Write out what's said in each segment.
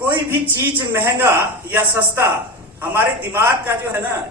कोई भी चीज महंगा या सस्ता हमारे दिमाग का जो है ना,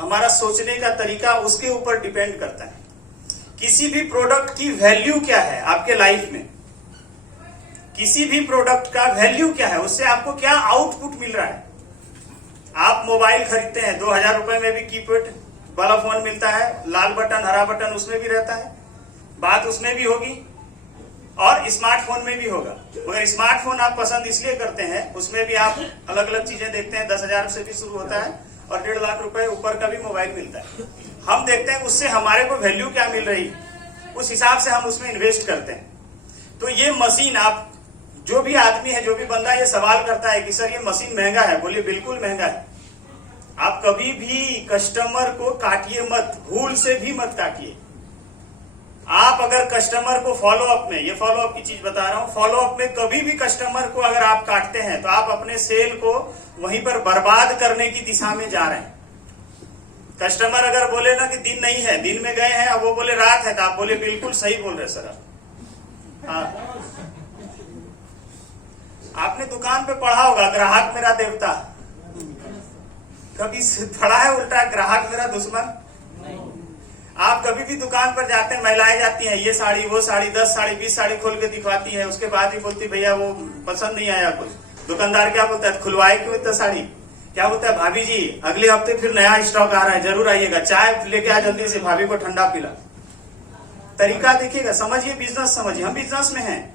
हमारा सोचने का तरीका उसके ऊपर डिपेंड करता है। किसी भी प्रोडक्ट की वैल्यू क्या है आपके लाइफ में, किसी भी प्रोडक्ट का वैल्यू क्या है, उससे आपको क्या आउटपुट मिल रहा है। आप मोबाइल खरीदते हैं, 2000 रुपए में भी कीपैड वाला फोन मिलता है, लाल बटन हरा बटन उसमें भी रहता है, बात उसमें भी होगी और स्मार्टफोन में भी होगा। मगर स्मार्टफोन आप पसंद इसलिए करते हैं, उसमें भी आप अलग अलग चीजें देखते हैं, 10,000 से भी शुरू होता है और 1.5 लाख रुपए ऊपर का भी मोबाइल मिलता है। हम देखते हैं उससे हमारे को वैल्यू क्या मिल रही है, उस हिसाब से हम उसमें इन्वेस्ट करते हैं। तो ये मशीन, आप जो भी आदमी है, जो भी बंदा ये सवाल करता है कि सर ये मशीन महंगा है, बोलिए बिल्कुल महंगा है। आप कभी भी कस्टमर को काटिए मत, भूल से भी मत काटिए। आप अगर कस्टमर को फॉलो अप में, ये फॉलो अप की चीज बता रहा हूं, फॉलो अप में कभी भी कस्टमर को अगर आप काटते हैं तो आप अपने सेल को वहीं पर बर्बाद करने की दिशा में जा रहे हैं। कस्टमर अगर बोले ना कि दिन नहीं है, दिन में गए हैं, अब वो बोले रात है, तो आप बोले बिल्कुल सही बोल रहे सर। हाँ, आपने दुकान पे पढ़ा होगा ग्राहक मेरा देवता, कभी पढ़ा है उल्टा ग्राहक मेरा दुश्मन? आप कभी भी दुकान पर जाते हैं, महिलाएं जाती हैं, ये साड़ी वो साड़ी, 10 साड़ी 20 साड़ी खोल के दिखवाती है, उसके बाद भी बोलती भैया वो पसंद नहीं आया कुछ। दुकानदार क्या बोलता है, खुलवाए क्यों इतना साड़ी? क्या बोलता है, भाभी जी अगले हफ्ते फिर नया स्टॉक आ रहा है, जरूर आइएगा, चाय लेके आ जल्दी से, भाभी को ठंडा पिला। तरीका देखिएगा, समझिए, बिजनेस समझिए। हम बिजनेस में हैं,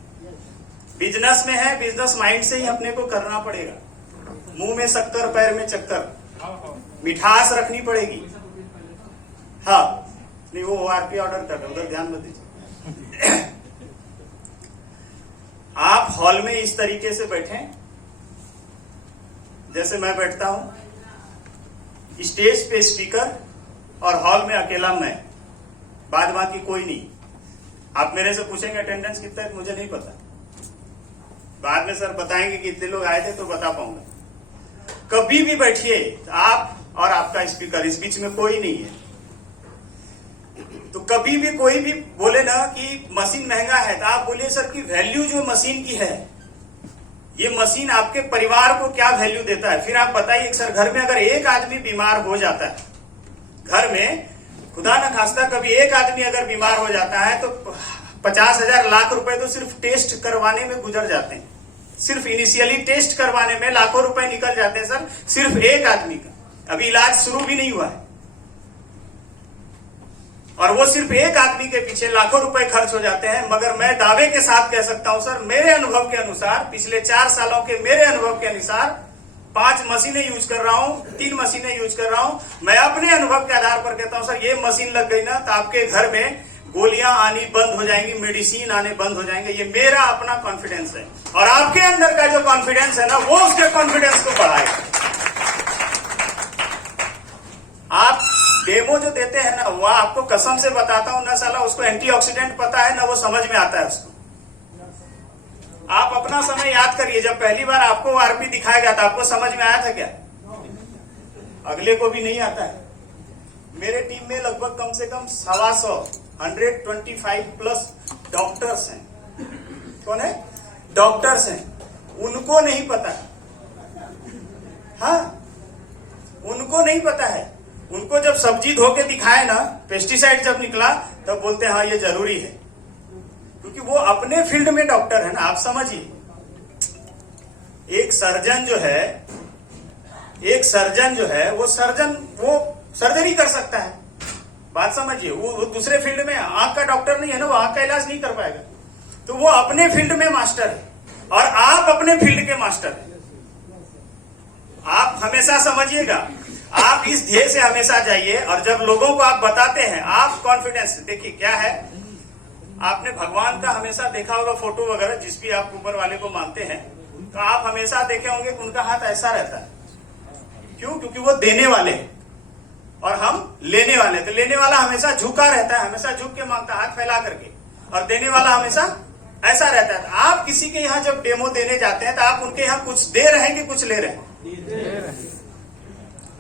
बिजनेस में है, बिजनेस माइंड से ही अपने को करना पड़ेगा। मुंह में शक्कर पैर में चक्कर, मिठास रखनी पड़ेगी। हाँ नहीं, वो ORP ऑर्डर कर रहे, उधर ध्यान मत दीजिए। आप हॉल में इस तरीके से बैठे जैसे मैं बैठता हूं, स्टेज पे स्पीकर और हॉल में अकेला मैं, बाद बाकी कोई नहीं। आप मेरे से पूछेंगे अटेंडेंस कितना है, मुझे नहीं पता, बाद में सर बताएंगे कि इतने लोग आए थे तो बता पाऊंगा। कभी भी बैठिए, आप और आपका स्पीकर, इस बीच में कोई नहीं है। तो कभी भी कोई भी बोले ना कि मशीन महंगा है, तो आप बोलिए सर की वैल्यू जो मशीन की है, ये मशीन आपके परिवार को क्या वैल्यू देता है। फिर आप बताइए सर, घर में अगर एक आदमी बीमार हो जाता है, घर में खुदा न खास्ता कभी एक आदमी अगर बीमार हो जाता है, तो 50,000 लाख रुपए तो सिर्फ टेस्ट करवाने में गुजर जाते हैं। सिर्फ इनिशियली टेस्ट करवाने में लाखों रुपए निकल जाते हैं सर, सिर्फ एक आदमी का। अभी इलाज शुरू भी नहीं हुआ है और वो सिर्फ एक आदमी के पीछे लाखों रुपए खर्च हो जाते हैं। मगर मैं दावे के साथ कह सकता हूं सर, मेरे अनुभव के अनुसार, पिछले 4 सालों के मेरे अनुभव के अनुसार, 5 मशीनें यूज कर रहा हूं, 3 मशीनें यूज कर रहा हूं, मैं अपने अनुभव के आधार पर कहता हूं सर, ये मशीन लग गई ना तो आपके घर में गोलियां आनी बंद हो जाएंगी, मेडिसिन आने बंद हो जाएंगे। ये मेरा अपना कॉन्फिडेंस है और आपके अंदर का जो कॉन्फिडेंस है ना, वो उसके कॉन्फिडेंस को बढ़ाएगा। आप डेमो जो देते हैं ना, वो आपको कसम से बताता हूं ना, साला उसको एंटीऑक्सीडेंट पता है ना, वो समझ में आता है उसको। आप अपना समय याद करिए, जब पहली बार आपको ORP दिखाया गया था, आपको समझ में आया था क्या? अगले को भी नहीं आता है। मेरे टीम में लगभग कम से कम 125 125+ डॉक्टर्स हैं। कौन है? डॉक्टर्स हैं, उनको नहीं पता। हाँ, उनको नहीं पता है। उनको जब सब्जी धो के दिखाए ना, पेस्टिसाइड जब निकला, तब बोलते हैं हाँ ये जरूरी है, क्योंकि वो अपने फील्ड में डॉक्टर है ना। आप समझिए, एक सर्जन जो है वो सर्जरी कर सकता है, बात समझिए। वो दूसरे फील्ड में, आंख का डॉक्टर नहीं है ना, वो आंख का इलाज नहीं कर पाएगा। तो वो अपने फील्ड में मास्टर है और आप अपने फील्ड के मास्टर हैं। आप हमेशा समझिएगा, आप इस ध्येय से हमेशा जाइए और जब लोगों को आप बताते हैं, आप कॉन्फिडेंस देखिए क्या है। आपने भगवान का हमेशा देखा होगा फोटो वगैरह, जिस भी आप ऊपर वाले को मानते हैं, तो आप हमेशा देखे होंगे कि उनका हाथ ऐसा रहता है। क्यों? क्योंकि वो देने वाले हैं और हम लेने वाले। तो लेने वाला हमेशा झुका रहता है, हमेशा झुक के मांगता, हाथ फैला करके, और देने वाला हमेशा ऐसा रहता है। आप किसी के यहाँ जब डेमो देने जाते हैं, तो आप उनके यहाँ कुछ दे रहे हैं कि कुछ ले रहे हैं?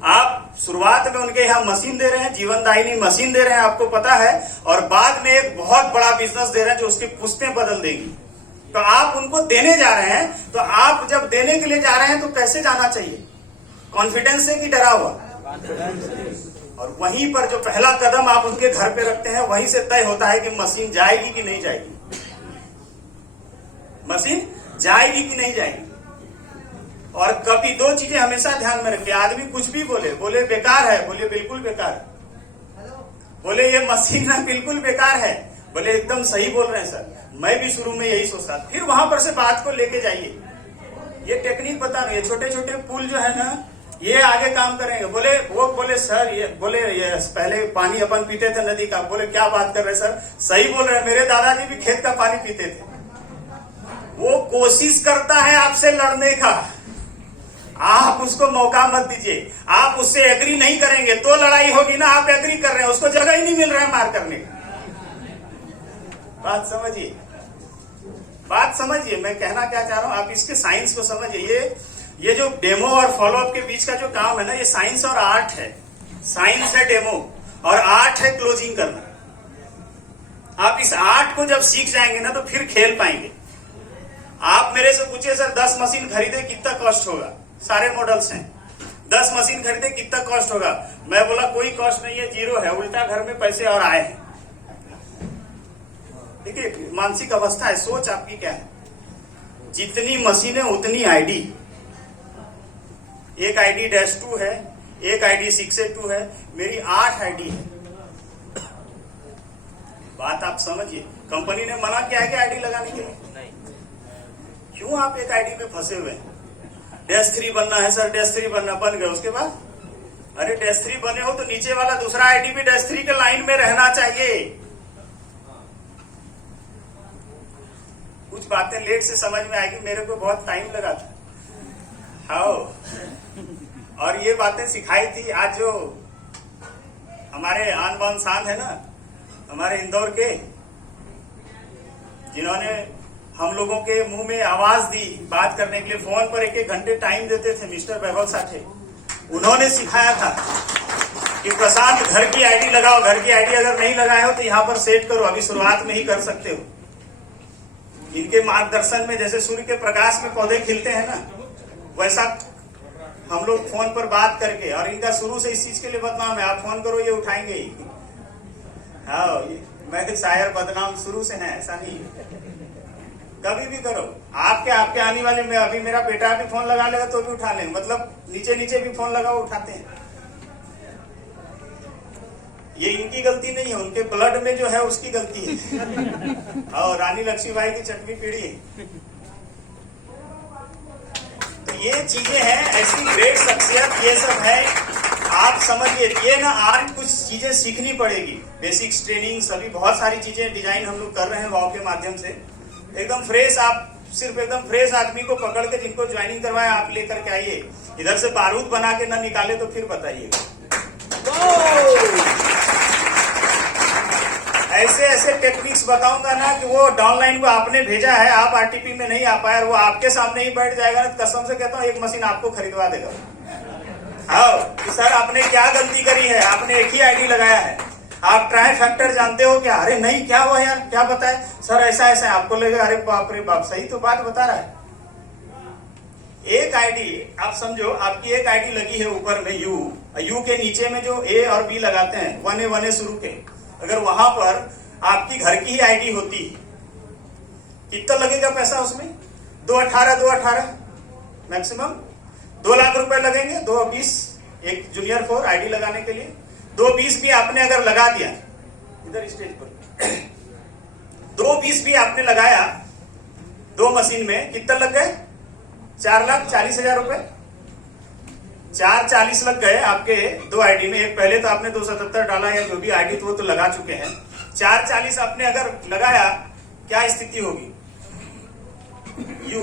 आप शुरुआत में उनके यहाँ मशीन दे रहे हैं, जीवनदायिनी मशीन दे रहे हैं, आपको पता है, और बाद में एक बहुत बड़ा बिजनेस दे रहे हैं जो उसकी पुश्तें बदल देगी। तो आप उनको देने जा रहे हैं, तो आप जब देने के लिए जा रहे हैं तो कैसे जाना चाहिए? कॉन्फिडेंस से कि डरा हुआ? और वहीं पर जो पहला कदम आप उनके घर पे रखते हैं, वहीं से तय होता है कि मशीन जाएगी कि नहीं जाएगी, मशीन जाएगी कि नहीं जाएगी। और कभी दो चीजें हमेशा ध्यान में रखिए, आदमी कुछ भी बोले बेकार है, बोले बिल्कुल बेकार है, बोले ये मशीन ना बिल्कुल बेकार है, बोले एकदम सही बोल रहे हैं सर, मैं भी शुरू में यही सोचता। फिर वहां पर से बात को लेके जाइए, ये टेक्निक बता रही है, छोटे छोटे पुल जो है ना, ये आगे काम करेंगे। बोले सर, ये पहले पानी अपन पीते थे नदी का, बोले क्या बात कर रहे सर, सही बोल रहे हैं, मेरे दादाजी भी खेत का पानी पीते थे। वो कोशिश करता है आपसे लड़ने का, आप उसको मौका मत दीजिए। आप उससे एग्री नहीं करेंगे तो लड़ाई होगी ना, आप एग्री कर रहे हैं, उसको जगह ही नहीं मिल रहा है मार करने का। बात समझिए मैं कहना क्या चाह रहा हूं, आप इसके साइंस को समझिए। ये जो डेमो और फॉलोअप के बीच का जो काम है ना, ये साइंस और आर्ट है। साइंस है डेमो और आर्ट है क्लोजिंग करना। आप इस आर्ट को जब सीख जाएंगे ना तो फिर खेल पाएंगे। आप मेरे से पूछिए सर 10 मशीन खरीदे कितना कॉस्ट होगा, सारे मॉडल्स हैं, 10 मशीन खरीदे कितना कॉस्ट होगा, मैं बोला कोई कॉस्ट नहीं है, जीरो है, उल्टा घर में पैसे और आए हैं। देखिए मानसिक अवस्था है, सोच आपकी क्या है। जितनी मशीनें उतनी आईडी, एक आईडी -2 है, एक आईडी 682 है, मेरी 8 आईडी है। बात आप समझिए, कंपनी ने मना किया है कि आईडी लगाने के लिए, क्यों आप एक आईडी पे फंसे हुए हैं? -3 बनना है सर, -3 बनना, बन गए, उसके बाद अरे -3 बने हो तो नीचे वाला दूसरा आईडी भी -3 के लाइन में रहना चाहिए। कुछ बातें लेट से समझ में आएगी, मेरे को बहुत टाइम लगा था। हाँ, और ये बातें सिखाई थी आज जो हमारे आन बान शान है ना, हमारे इंदौर के, जिन्होंने हम लोगों के मुंह में आवाज दी बात करने के लिए, फोन पर 1-1 घंटे टाइम देते थे, मिस्टर वैभव साठे, उन्होंने सिखाया था कि प्रशांत घर की आईडी लगाओ, घर की आईडी अगर नहीं लगाए हो तो यहाँ पर सेट करो, अभी शुरुआत में ही कर सकते हो। इनके मार्गदर्शन में जैसे सूर्य के प्रकाश में पौधे खिलते हैं ना, वैसा हम लोग फोन पर बात करके, और इनका शुरू से इस चीज के लिए बदनाम है, आप फोन करो ये उठाएंगे ही। हाँ, मैं शायर बदनाम शुरू से है, ऐसा नहीं, कभी भी करो। आपके आने वाले में अभी मेरा बेटा भी फोन लगा लेगा तो भी उठा लेंगे, मतलब नीचे नीचे भी फोन लगाओ उठाते हैं। ये इनकी गलती नहीं है, उनके ब्लड में जो है उसकी गलती है। और रानी लक्ष्मीबाई की चटनी पीढ़ी है। तो ये चीजें हैं, ऐसी ग्रेट शख्सियत ये सब है, आप समझिए। ये ना आज कुछ चीजें सीखनी पड़ेगी, बेसिक्स ट्रेनिंग, सभी बहुत सारी चीजें डिजाइन हम लोग कर रहे हैं वाव के माध्यम से। एकदम फ्रेश, आप सिर्फ एकदम फ्रेश आदमी को पकड़ के जिनको ज्वाइनिंग करवाए आप लेकर के आइए, इधर से बारूद बना के ना निकाले तो फिर बताइएगा। ऐसे टेक्निक्स बताऊंगा ना कि वो डाउनलाइन को आपने भेजा है, आप आरटीपी में नहीं आ पाए, और वो आपके सामने ही बैठ जाएगा ना, कसम से कहता हूँ एक मशीन आपको खरीदवा देगा। हाँ कि सर आपने क्या गलती करी है, आपने एक ही आईडी लगाया है, आप ट्राई फैक्टर जानते हो क्या? अरे नहीं, क्या हुआ यार, क्या बताए सर, ऐसा ऐसा, आपको लगेगा अरे बाप रे बाप, सही तो बात बता रहा है। एक आईडी आप समझो, आपकी एक आईडी लगी है ऊपर में यू के नीचे में जो ए और बी लगाते हैं, 1A शुरू के, अगर वहां पर आपकी घर की ही आईडी होती, कितना लगेगा पैसा उसमें? 218 मैक्सिमम 2 लाख रुपए लगेंगे, 220 एक जूनियर 4 आईडी लगाने के लिए। 220 भी आपने अगर लगा दिया इधर स्टेज पर, 220 भी आपने लगाया 2 मशीन में, कितना लग गए? 4,40,000 रुपए। 440 लग गए आपके 2 आईडी में। एक पहले तो आपने 277 डाला या जो भी आईडी तो वो तो लगा चुके हैं। 440 आपने अगर लगाया, क्या स्थिति होगी? यू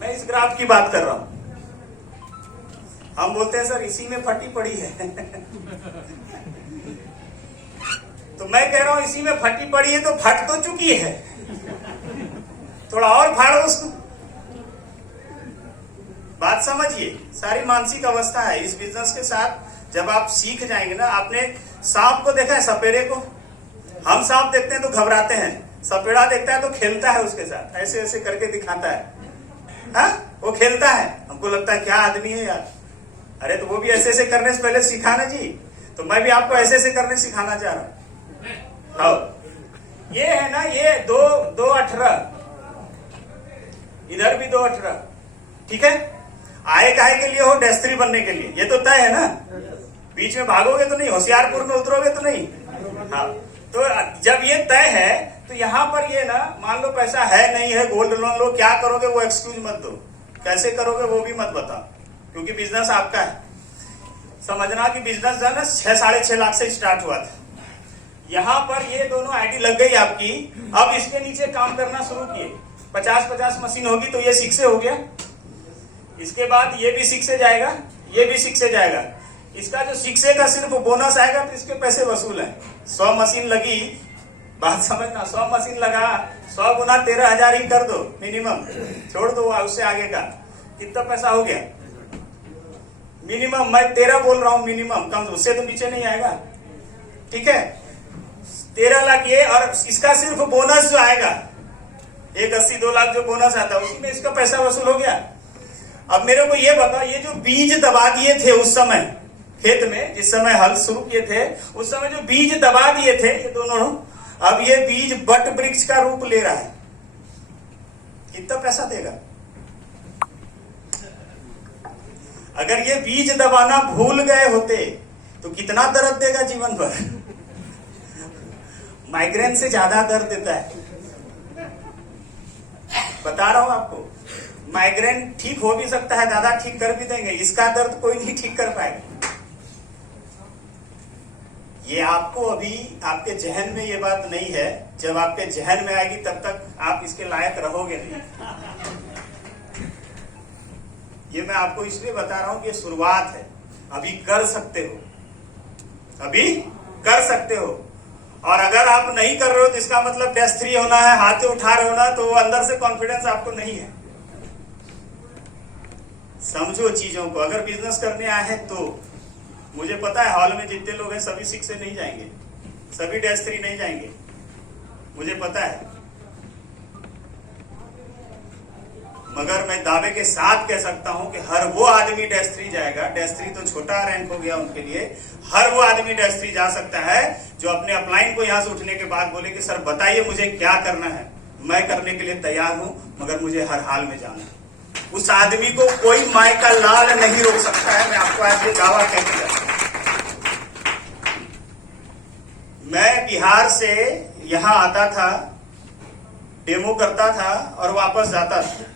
मैं इस ग्राफ की बात कर रहा हूं। हम बोलते हैं सर इसी में फटी पड़ी है तो मैं कह रहा हूं इसी में फटी पड़ी है तो फट तो चुकी है, थोड़ा और फाड़ो उसको। बात समझिए, सारी मानसिक अवस्था है। इस बिजनेस के साथ जब आप सीख जाएंगे ना, आपने सांप को देखा है, सपेरे को? हम सांप देखते हैं तो घबराते हैं, सपेड़ा देखता है तो खेलता है उसके साथ, ऐसे ऐसे करके दिखाता है, हाँ वो खेलता है, हमको लगता है क्या आदमी है यार। अरे तो वो भी ऐसे ऐसे करने से पहले सिखाना जी, तो मैं भी आपको ऐसे ऐसे करने सिखाना चाह रहा हूं। हाँ ये है ना, ये 2-18, इधर भी 2-18, ठीक है। आए काहे के लिए हो? डेस्त्री बनने के लिए, ये तो तय है ना। बीच में भागोगे तो नहीं, होशियारपुर में उतरोगे तो नहीं। हाँ तो जब ये तय है तो यहाँ पर ये ना, मान लो पैसा है नहीं है, गोल्ड लोन लो, क्या करोगे वो एक्सक्यूज मत दो, कैसे करोगे वो भी मत बताओ, क्योंकि बिजनेस आपका है। समझना कि बिजनेस जो है ना 6-6.5 लाख से स्टार्ट हुआ था। यहाँ पर ये दोनों आईडी लग गई आपकी, अब इसके नीचे काम करना शुरू किए। 50-50 मशीन होगी तो ये 6 से हो गया, इसके बाद ये भी 6 से जाएगा, ये भी 6 से जाएगा। इसका जो 6 का सिर्फ बोनस आएगा तो इसके पैसे वसूल है। 100 मशीन लगी, बात समझना, 100 मशीन लगा, 100 गुना 13,000 ही कर दो मिनिमम, छोड़ दो उससे आगे का, कितना पैसा हो गया मिनिमम। मैं 13 बोल रहा हूं मिनिमम, कम उससे तो नीचे नहीं आएगा, ठीक है। 13 लाख ये, और इसका सिर्फ बोनस जो आएगा 1,80-2 लाख जो बोनस आता है उसी में इसका पैसा वसूल हो गया। अब मेरे को ये बताओ, ये जो बीज दबा दिए थे उस समय खेत में, जिस समय हल शुरू किए थे उस समय जो बीज दबा दिए थे ये दोनों, अब ये बीज बट वृक्ष का रूप ले रहा है, कितना पैसा देगा? अगर ये बीज दबाना भूल गए होते तो कितना दर्द देगा जीवन भर। माइग्रेन से ज्यादा दर्द देता है, बता रहा हूं आपको। माइग्रेन ठीक हो भी सकता है, दादा ठीक कर भी देंगे, इसका दर्द कोई नहीं ठीक कर पाएगा। ये आपको अभी आपके जहन में ये बात नहीं है, जब आपके जहन में आएगी तब तक आप इसके लायक रहोगे नहीं। ये मैं आपको इसलिए बता रहा हूं कि ये शुरुआत है, अभी कर सकते हो, अभी कर सकते हो। और अगर आप नहीं कर रहे हो तो इसका मतलब टेस्ट 3 होना है, हाथ उठा रहे हो ना, तो अंदर से कॉन्फिडेंस आपको नहीं है। समझो चीजों को। अगर बिजनेस करने आए हैं तो मुझे पता है हॉल में जितने लोग हैं सभी 6 से नहीं जाएंगे, सभी -3 नहीं जाएंगे, मुझे पता है। मगर मैं दावे के साथ कह सकता हूं कि हर वो आदमी -3 जाएगा। -3 तो छोटा रैंक हो गया उनके लिए। हर वो आदमी -3 जा सकता है जो अपने अपलाइन को यहां से उठने के बाद बोले कि सर बताइए मुझे क्या करना है, मैं करने के लिए तैयार हूं, मगर मुझे हर हाल में जाना है। उस आदमी को कोई माय का लाल नहीं रोक सकता है, मैं आपको आज ये दावा कह दिया। मैं बिहार से यहां आता था, डेमो करता था और वापस जाता था।